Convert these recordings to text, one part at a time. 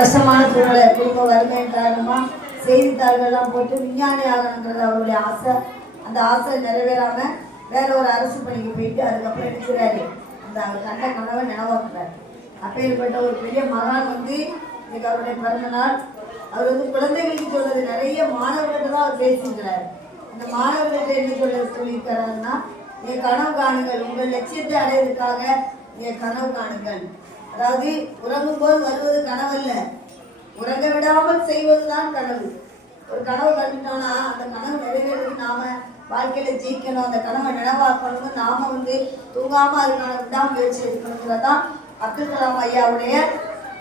கஷ்டமான சூழ்நிலை குடும்ப வறுமையின் காரணமாக செய்தித்தாள்கள்லாம் போட்டு விஞ்ஞானி ஆகணுங்கிறது அவருடைய ஆசை. அந்த ஆசை நிறைவேறாம வேற ஒரு அரசு பணிக்கு போயிட்டு அதுக்கப்புறம் எடுக்கிறாரு அந்த அவர் கண்ட கனவை நினைவாக்குறாரு. அப்பேற்பட்ட ஒரு பெரிய மகான் வந்து இன்னைக்கு அவருடைய பிறந்த நாள். அவர் வந்து குழந்தைகளுக்கு சொன்னது நிறைய மாணவர்கள்ட்ட தான் அவர் பேசியிருக்கிறார் அந்த மாணவர்கள்ட்ட என்ன சொல்ல சொல்லியிருக்கிறாருன்னா நீங்கள் கனவு காணுங்கள். உங்கள் லட்சியத்தை அடையிறதுக்காக நீங்கள் கனவு காணுங்கள். அதாவது உறங்கும் போது வருவது கனவல்ல. உறங்க விடாமல் செய்வதுதான் கனவு. ஒரு கனவு கண்டுட்டோம்னா அந்த கனவு நிறைவேறதுக்கு நாம வாழ்க்கையில ஜெயிக்கணும் அந்த கனவை நினைவாக்கணும்னு நாம வந்து தூங்காம அதுக்கான விடாமுயற்சி எடுக்கணுங்கிறதான் அப்துல் கலாம் ஐயாவுடைய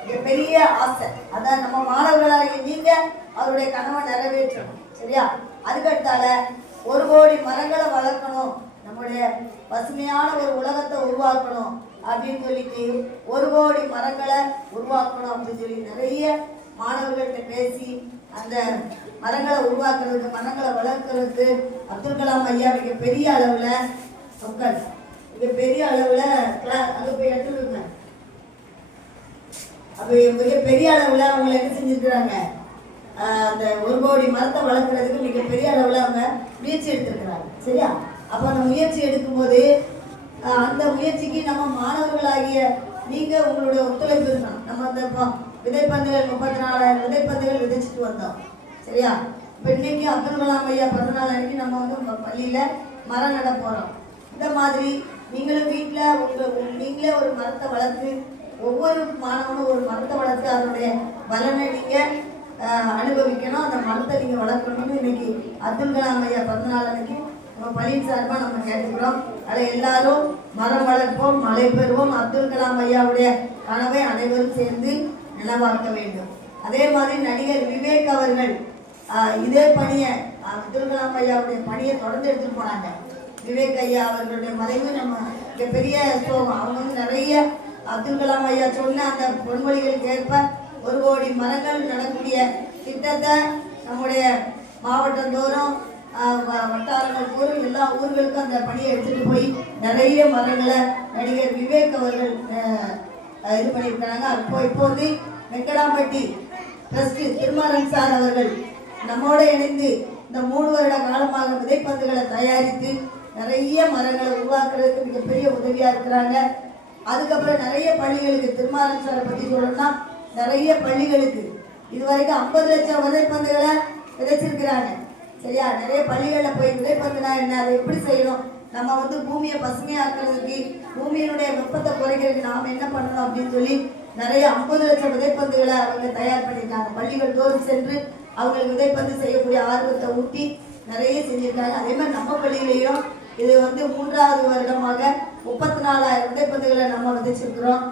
மிகப்பெரிய ஆசை. அதான் நம்ம மாணவர்களாக நீங்க அவருடைய கனவை நிறைவேற்றணும். சரியா? அதுக்கடுத்தால ஒரு கோடி மரங்களை வளர்க்கணும். நம்முடைய பசுமையான ஒரு உலகத்தை உருவாக்கணும் அப்படின்னு சொல்லிட்டு ஒரு கோடி மரங்களை உருவாக்கணும் அப்படின்னு சொல்லி நிறைய மாணவர்கள்ட்ட பேசி அந்த மரங்களை உருவாக்குறதுக்கு மரங்களை வளர்க்கறதுக்கு அப்துல் கலாம் ஐயா மிக பெரிய அளவில் மக்கள் மிக பெரிய அளவில் அங்கே போய் எடுத்துருங்க அப்போ மிக பெரிய அளவில் அவங்க என்ன செஞ்சுருக்குறாங்க? அந்த ஒரு கோடி மரத்தை வளர்க்குறதுக்கு மிகப்பெரிய அளவில் அவங்க முயற்சி எடுத்திருக்கிறாங்க. சரியா? அப்போ அந்த முயற்சி எடுக்கும்போது அந்த முயற்சிக்கு நம்ம மாணவர்களாகிய நீங்கள் உங்களுடைய ஒத்துழைப்பு இருக்கணும் நம்ம அந்த ப- விதைப்பந்துகள் முப்பத்தி நாலாயிரம் விதைப்பந்துகள் விதைச்சிட்டு வந்தோம். சரியா? இப்போ இன்னைக்கு அப்துல் கலாம் ஐயா பிறந்த நாள் அன்னைக்கு நம்ம வந்து ப- பள்ளியில் மரம் நட போகிறோம் இந்த மாதிரி நீங்களும் வீட்டில் உங்கள் நீங்களே ஒரு மரத்தை வளர்த்து ஒவ்வொரு மாணவனும் ஒரு மரத்தை வளர்த்து அதனுடைய பலனை நீங்கள் அனுபவிக்கணும். அந்த மனத்தை நீங்கள் வளர்க்கணும்னு இன்னைக்கு அப்துல் கலாம் ஐயா பிறந்தநாள் அன்னைக்கு நம்ம பள்ளியின் சார்பாக நம்ம கேட்டுக்கிறோம். அதை எல்லாரும் மரம் வளர்ப்போம் மழை பெறுவோம். அப்துல் கலாம் ஐயாவுடைய கனவை அனைவரும் சேர்ந்து நினைவாக்க வேண்டும். அதே மாதிரி நடிகர் விவேக் அவர்கள் இதே பணியை அப்துல் கலாம் ஐயாவுடைய பணியை தொடர்ந்து எடுத்துகிட்டு போனாங்க. விவேக் ஐயா அவர்களுடைய மறைவு நம்ம மிகப்பெரிய பெரிய சோகம். அவங்க வந்து நிறைய அப்துல் கலாம் ஐயா சொன்ன அந்த பொன்மொழிகளுக்கு ஏற்ப ஒரு கோடி மரங்கள் நடக்கூடிய திட்டத்தை நம்முடைய மாவட்டந்தோறும் வட்டாரங்கள் தோறும் எல்லா ஊர்களுக்கும் அந்த பணியை எடுத்துகிட்டு போய் நிறைய மரங்களை நடிகர் விவேக் அவர்கள் இது பண்ணியிருக்கிறாங்க. அப்போ இப்போ வெங்கடாம்பட்டி ட்ரஸ்ட் திருமாறன் சார் அவர்கள் நம்மோட இணைந்து இந்த மூணு வருட காலமாக விதைப்பந்துகளை தயாரித்து நிறைய மரங்களை உருவாக்குறதுக்கு மிகப்பெரிய உதவியாக இருக்கிறாங்க. அதுக்கப்புறம் நிறைய பள்ளிகளுக்கு திருமாறன் சாரை பற்றி சொல்லணும்னா நிறைய பள்ளிகளுக்கு. இது வரைக்கும் ஐம்பது லட்சம் விதைப்பந்துகளை விதைச்சிருக்கிறாங்க. சரியா? நிறைய பள்ளிகளில் போய் விதைப்பந்துனா என்ன? அதை எப்படி செய்யணும்? நம்ம வந்து பூமியை பசுமையாக்குறதுக்கு பூமியினுடைய வெப்பத்தை குறைக்கிறதுக்கு நாம் என்ன பண்ணணும் அப்படின்னு சொல்லி நிறைய ஐம்பது லட்சம் விதைப்பந்துகளை அவங்க தயார் பண்ணியிருக்காங்க. பள்ளிகள் தோறும் சென்று அவங்களுக்கு விதைப்பந்து செய்யக்கூடிய ஆர்வத்தை ஊட்டி நிறைய செஞ்சுருக்காங்க. அதே மாதிரி நம்ம பள்ளியிலையும் இது வந்து மூன்றாவது வருடமாக முப்பத்தி நாலாயிரம் விதைப்பந்துகளை நம்ம விதைச்சிருக்கிறோம்.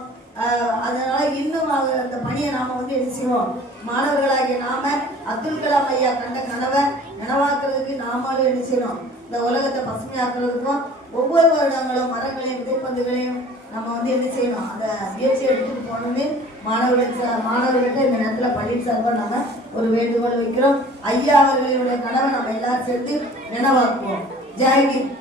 அதனால இன்னும் அவ- அந்த பணியை நாம வந்து என்ன செய்வோம்? மாணவர்களாகிய நாம அப்துல் கலாம் ஐயா கண்ட கனவை நனவாக்குறதுக்கு நாமளும் என்ன செய்யணும்? இந்த உலகத்தை பசுமையாக்குறதுக்கும் ஒவ்வொரு வருடங்களும் மரங்களையும் விதைப்பந்துகளையும் நம்ம வந்து என்ன செய்யணும்? அந்த முயற்சி எடுத்துட்டு போகணும்னு மாணவர்களுக்கு சா- மாணவர்களுக்கு இந்த நேரத்தில் பள்ளி சார்பாக நம்ம ஒரு வேண்டுகோள் வைக்கிறோம். ஐயா அவர்களுடைய கனவை நம்ம எல்லாரும் சேர்ந்து நினைவாக்குவோம். ஜெய்ஹிந்த்